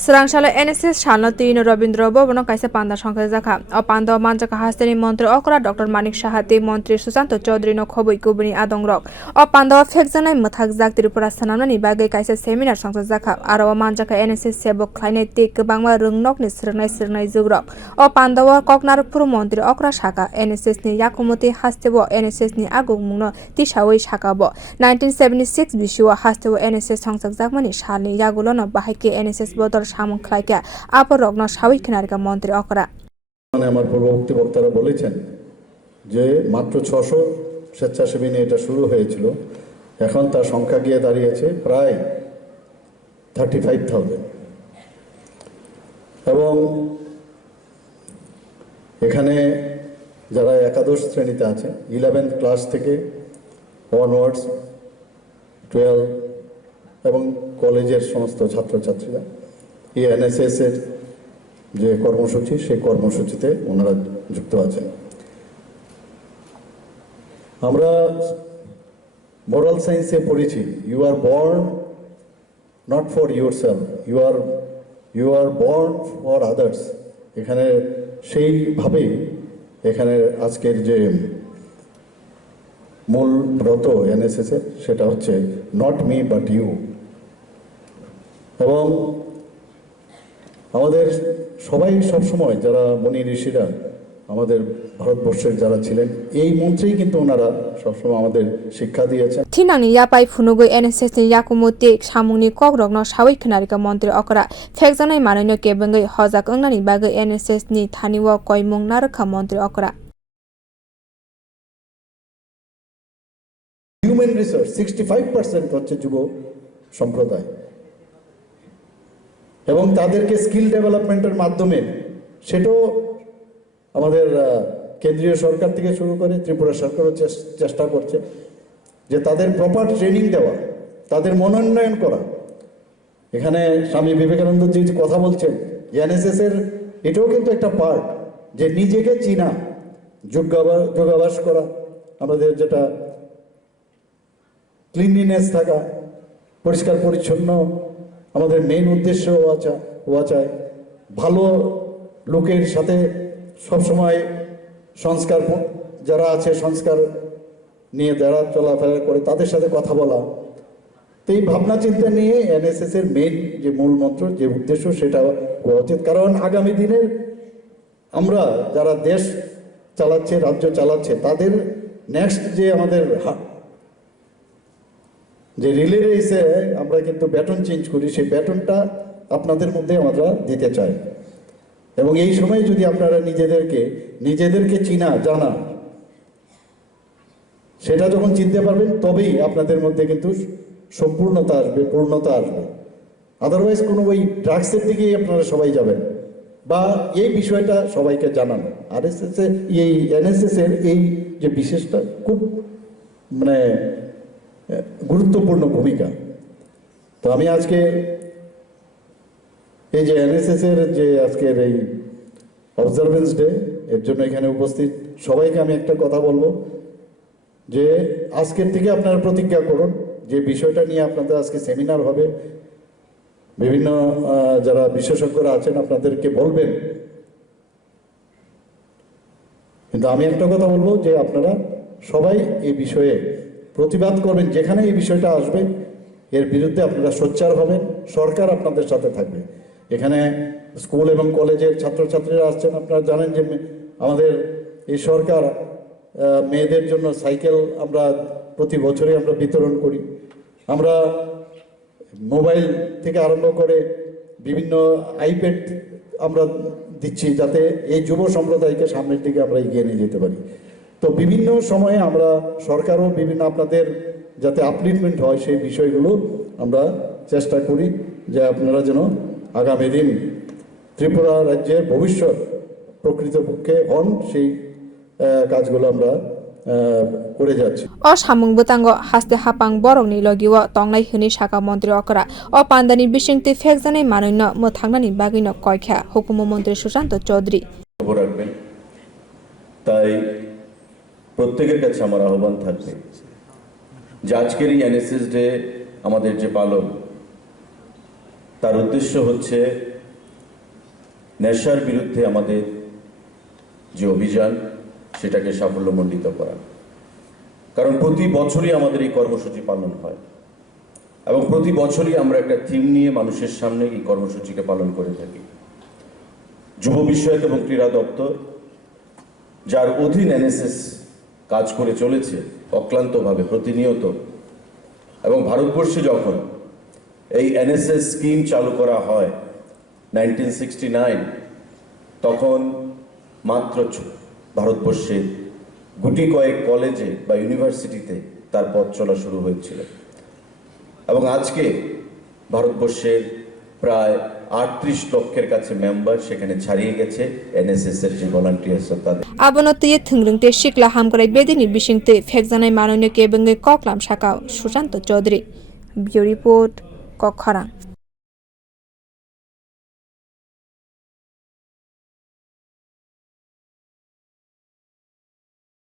Swrang NSS salno tino Rabindra Bhavan kaisa panda songchajakha o panda manjakha hasteni montri okra Dr. Manik Saha te montri Sushanta Chowdhoury no khoboi kubuni adongrok o panda phekjanai mathak jak Tripura sanamni bagai kaisa seminar songchajakha aro o manjakha NSS sebok khlainai te kwbangma rwngnok ni srwngnai jugrok o panda o koknarpur montri okra saka NSS ni yakumoti hastebo NSS ni agungmungno tisawai sakabo 1976 bisio hastebo NSS songchajakmani salni yagulono bahaike NSS bodol সামন খাইকা আপর রগ্ন স্বাভাবিক নারীকা মন্ত্রী অকরা মানে আমার পূর্ববর্তী বক্তারা বলেছেন যে মাত্র 600 স্বেচ্ছাসেবী নিয়ে এটা শুরু হয়েছিল, এখন তার সংখ্যা গিয়ে দাঁড়িয়েছে প্রায় 35,000 এবং এখানে যারা একাদশ শ্রেণীতে আছে 11th ক্লাস থেকে অনওয়ার্ডস 12 এবং কলেজের সমস্ত ছাত্রছাত্রীরা এই NSS এর যে কর্মসূচি সেই কর্মসূচিতে ওনারা যুক্ত আছেন। আমরা মোরাল সায়েন্সে পড়েছি you are born not for yourself, you are born for others. এখানে সেইভাবেই এখানে আজকের যে মূল ব্রত NSS এর সেটা হচ্ছে নট মি বাট ইউ। এবং আমাদের সবাই সবসময় যারা মুনি ঋষিরা আমাদের ভারতবর্ষের যারা ছিলেন এই মন্ত্রেই কিন্তু ওনারা সবসময় আমাদের শিক্ষা দিয়েছেন। থিনাংনি ইয়াপাই ফুনুগৈ NSS ni yakumoti samungni kogrokno sawai khnarika montri okra phekjanai manaino kebengoi hojak ongnani bagai NSS ni thaniwo koimung narkha montri okra human resource 65% হচ্ছে যুব সম্প্রদায় এবং তাদেরকে স্কিল ডেভেলপমেন্টের মাধ্যমে সেটাও আমাদের কেন্দ্রীয় সরকার থেকে শুরু করে ত্রিপুরা সরকারও চেষ্টা করছে যে তাদের প্রপার ট্রেনিং দেওয়া, তাদের মনোন্নয়ন করা। এখানে স্বামী বিবেকানন্দ জি কথা বলছেন NSS এর এটাও কিন্তু একটা পার্ট যে নিজেকে চিনা, যোগাভ্যাস করা, আমাদের যেটা ক্লিনলিনেস থাকা, পরিষ্কার পরিচ্ছন্ন আমাদের মেইন উদ্দেশ্য হওয়া চাই। ভালো লোকের সাথে সবসময় সংস্কার যারা আছে সংস্কার নিয়ে যারা চলাফেরা করে তাদের সাথে কথা বলা। তো এই ভাবনা চিন্তা নিয়ে NSS এর মেইন যে মূল মন্ত্র যে উদ্দেশ্য সেটা হওয়া উচিত। কারণ আগামী দিনের আমরা যারা দেশ চালাচ্ছে, রাজ্য চালাচ্ছে, তাদের নেক্সট যে আমাদের যে রিলে রেসে আমরা কিন্তু ব্যাটন চেঞ্জ করি, সেই ব্যাটনটা আপনাদের মধ্যে আমরা দিতে চাই। এবং এই সময় যদি আপনারা নিজেদেরকে চিনা জানা সেটা যখন চিনতে পারবেন তবেই আপনাদের মধ্যে কিন্তু সম্পূর্ণতা আসবে, পূর্ণতা আসবে। আদারওয়াইজ কোনো ওই ড্রাগসের দিকেই আপনারা সবাই যাবেন বা এই বিষয়টা সবাইকে জানানো। এই NSS এর এই যে বিশেষটা খুব মানে গুরুত্বপূর্ণ ভূমিকা। তো আমি আজকে এই যে NSS এর যে আজকের এই অবজারভেন্স ডে এর জন্য এখানে উপস্থিত সবাইকে আমি একটা কথা বলবো যে আজকের থেকে আপনারা প্রতিজ্ঞা করুন যে বিষয়টা নিয়ে আপনাদের আজকে সেমিনার হবে, বিভিন্ন যারা বিশেষজ্ঞরা আছেন আপনাদেরকে বলবেন। কিন্তু আমি একটা কথা বলবো যে আপনারা সবাই এই বিষয়ে প্রতিবাদ করবেন, যেখানে এই বিষয়টা আসবে এর বিরুদ্ধে আপনারা সোচ্চার হবেন, সরকার আপনাদের সাথে থাকবে। এখানে স্কুল এবং কলেজের ছাত্রছাত্রীরা আসছেন, আপনারা জানেন যে আমাদের এই সরকার মেয়েদের জন্য সাইকেল আমরা প্রতি বছরে আমরা বিতরণ করি। আমরা মোবাইল থেকে আরম্ভ করে বিভিন্ন আইপ্যাড আমরা দিচ্ছি যাতে এই যুব সম্প্রদায়কে সামনের দিকে আমরা এগিয়ে নিয়ে যেতে পারি। তো বিভিন্ন সময়ে আমরা সরকারও বিভিন্ন আপনাদের যাতে আপলিফমেন্ট হয় সেই বিষয়গুলো আমরা চেষ্টা করি যে আপনারা যেন আগামী দিন ত্রিপুরা রাজ্যের ভবিষ্যৎ প্রকৃতপক্ষে হন, সেই কাজগুলো আমরা করে যাচ্ছি। o samung butango haste hapang borokni logiwo tongnai hini saka montri okra o pandani bisingti phekjanai manaino mothangnani bagino koikha hukumu montri Sushanta Chowdhoury রাখবেন। তাই প্রত্যেকের কাছে আমার আহ্বান থাকবে যে আজকের এই NSS ডে আমাদের যে পালন তার উদ্দেশ্য হচ্ছে নেশার বিরুদ্ধে আমাদের যে অভিযান সেটাকে সাফল্যমণ্ডিত করা। কারণ প্রতি বছরই আমাদের এই কর্মসূচি পালন হয় এবং প্রতি বছরই আমরা একটা থিম নিয়ে মানুষের সামনে এই কর্মসূচিকে পালন করে থাকি। যুব বিষয়ক এবং ক্রীড়া দপ্তর, যার অধীন NSS কাজ করে চলেছে অক্লান্তভাবে প্রতিনিয়ত, এবং ভারতবর্ষে যখন এই NSS স্কিম চালু করা হয় 1969, তখন মাত্র ভারতবর্ষে গুটি কয়েক কলেজে বা ইউনিভার্সিটিতে তার পথ চলা শুরু হয়েছিল, এবং আজকে ভারতবর্ষের প্রায় 38 লক্ষের কাছে মেম্বার সেখানে ছাড়িয়ে গেছে NSS এর যে ভলান্টিয়ার্স তাদের। Abonotye thunglungte shikla hamkrai bedini bishingte phekjanai manonyo ke benge koklam shaka Sushanta Chowdhoury. Bureau report Kokharang.